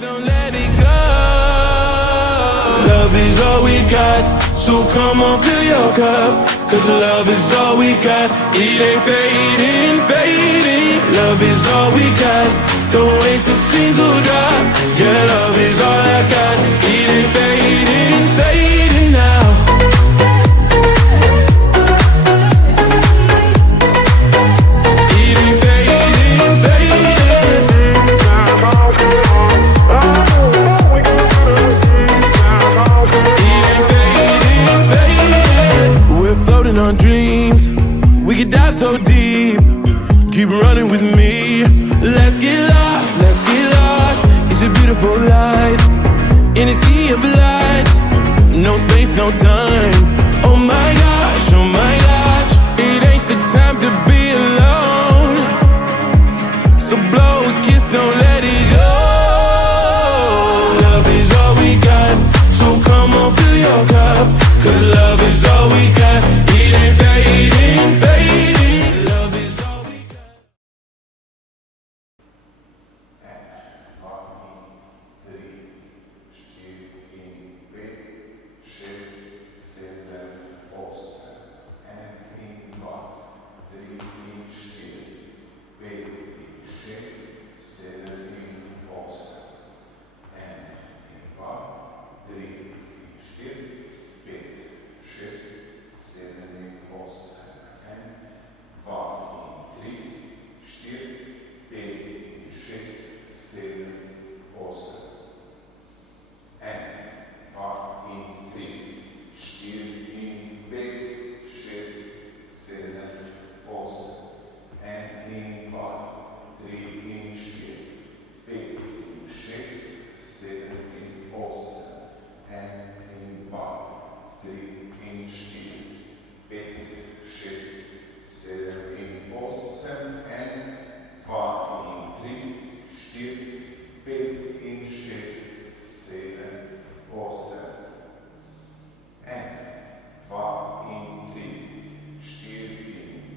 don't let it go. Love is all we got, so come on, fill your cup. Cause love is all we got, it ain't fading, fading. Love is all we got, don't waste a single drop. Yeah, love is all I got, it ain't fading, fading now. On dreams, we could dive so deep. Keep running with me. Let's get lost, let's get lost. It's a beautiful life in a sea of lights. No space, no time. Oh my gosh, oh my gosh. It ain't the time to be alone. So blow a kiss, don't let it go. Love is all we got, so come on, fill your cup. Cause love is all we got, it ain't fading, fading. Love is all we got.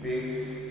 Big